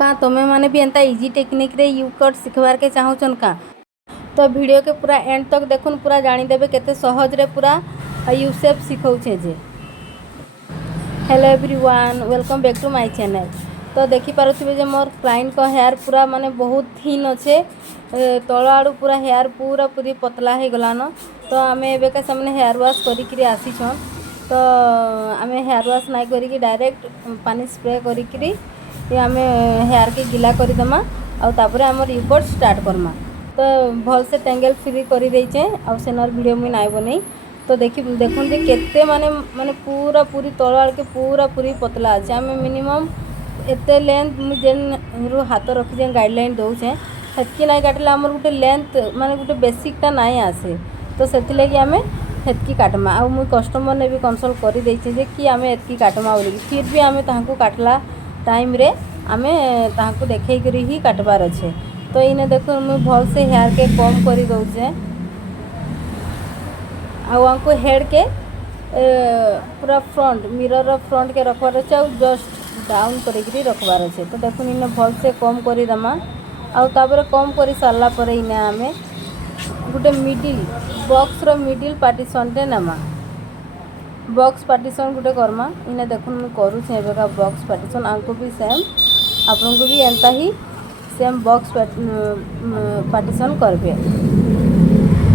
का तुम्हें माने भी एंता इजी टेक्निक रे यू कट सिखबार के चाहूचन का तो वीडियो के पूरा एंड तक देखुन पूरा जानीदेवे केते सहज रे पूरा यू शेप सिखौछे जे। Hello everyone, welcome back to my channel. तो देखी पारुथिबे जे मोर क्लाइंट को हेयर पूरा माने बहुत थिन अच्छे, तल आड़ू पूरा हेयर पूरा पूरी पतला हो गलान। तो आम एबेका सामने हेयर वाश करी आसीछन। तो आम हेयर वाश नाई करी डायरेक्ट पानी स्प्रे करी आम हेयर के गिला करदेमा आउे आमर यूकट स्टार्ट करमा। तो भल से टेंगल फ्री कर देचे आ सेनर वीडियो मुई नाई बनी। तो देखुन जे केते माने माने पूरा पूरी तल आड़ के पूरा पूरी पतला अच्छे। आम मिनिमम एते लेंथ मुझे जेन रु हाथ रखी जेन गाइडलाइन दौचे हेतकी नाई काटले आमर गोटे लेंथ माने गोटे बेसिकटा नाई आसे। तो से लगी आम हेतकी काटमा आ मुई कस्टमर ने भी कनसल्ट कर देचे जे कि आम एतकी काटमा बोली। फिर भी आम ताहाको काटला टाइम रे आमे ताहाको देखै करी ही काटबार अच्छे। तो इने देखो मुई भल से हेयर के कम कर दौचे आको हेड के पूरा फ्रंट मिरर फ्रंट के रखबार अच्छे आ जस्ट डाउन करी रखबार अच्छे। तो देखो इने भल से कम करदेमा आउे कम कर सारा पर इने आम गोटे मिडिल बॉक्स रो मिडिल पार्टीशन टे नेमा। बॉक्स पार्टीशन गोटे करमा इने देखो मुझे करुचे एबेका बॉक्स पार्टीशन आंको भी सेम आपन को भी एंता ही सेम बॉक्स पार्टीशन करबे।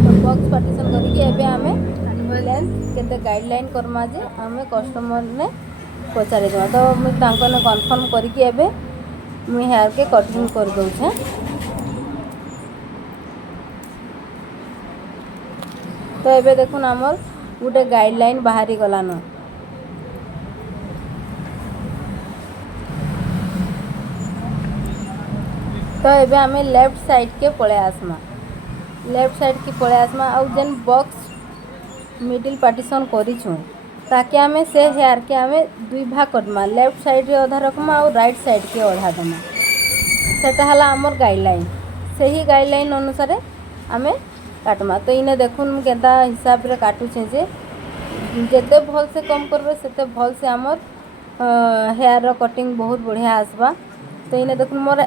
तो बॉक्स पार्टीशन करके एबे आमे लेंथ केते गाइडलाइन करमा जे आमे कस्टमर ने पचारि देमा। तो मुझे तांको ने कन्फर्म करके एबे मुझे हेयर के कटिंग कर दउछे। तो एबे देखुन आमर गोटे गाइडलाइन बाहरी गलान। तो एबे आमे लेफ्ट साइड के पळे आसमा, लेफ्ट साइड की पळे आसमा आउ जेन बॉक्स मिडिल पार्टीशन करिछु ताके आमे से हेयर के आमे दुई भाग करमा। लेफ्ट साइड रे अधा रखमा और राइट साइड के अधा देमा। सेटा हला आमर गाइडलाइन, से ही गाइडलाइन अनुसार आमे काटमा। तो इने देखुन केदा हिसाब रे काटुछे जे जेते भल से कम करबे सेते भल से आमर हेयर रो कटिंग बहुत बढ़िया आसबा। तो इने देखुन मोर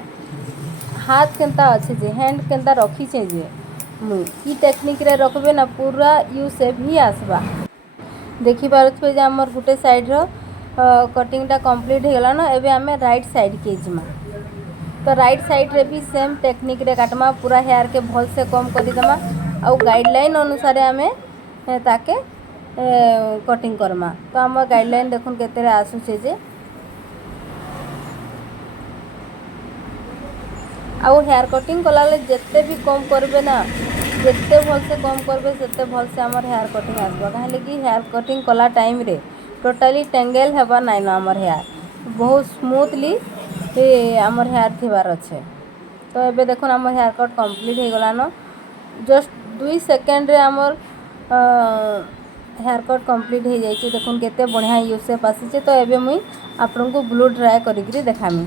हाथ केनता अच्छे जे हैंड केनता रखीचे जे मुई ई टेक्निक रे रखबे ना पूरा यू शेप ही आसबा। देखि पारुथबे जे आमर गुटे साइड रो कटिंगटा कंप्लीट हो गला ना। एबे आमे राइट साइड के जिमा। तो राइट साइड रे भी सेम टेक्निक रे काटमा, पूरा हेयर के भल से कम कर देमा आ गाइडलाइन अनुसार आमे ताके कटिंग करमा। तो आम गाइडलाइन देखुन केते रे आसुचे जे आउ हेयर कटिंग कलाले जिते भी कम करबे ना जिते भल से कम करबे सेते भल से आमर हेयर कटिंग आसबा। काहे कि हेयर कटिंग कला टाइम रे टोटाली टेंगल हेबा नाइ ना आमर हेयर बहुत स्मूथली आमर हेयर थिबार अच्छे। तो एबे देखुन आमर हेयर कट कंप्लीट हो गला न। जस्ट 2 सेकेंड रे आमर हेयर कट कंप्लीट हो जाइए। देखुन केते बढ़िया यू शेप आसीचे। तो एबे मुई आपन को ब्लू ड्राई करिकरी देखामी।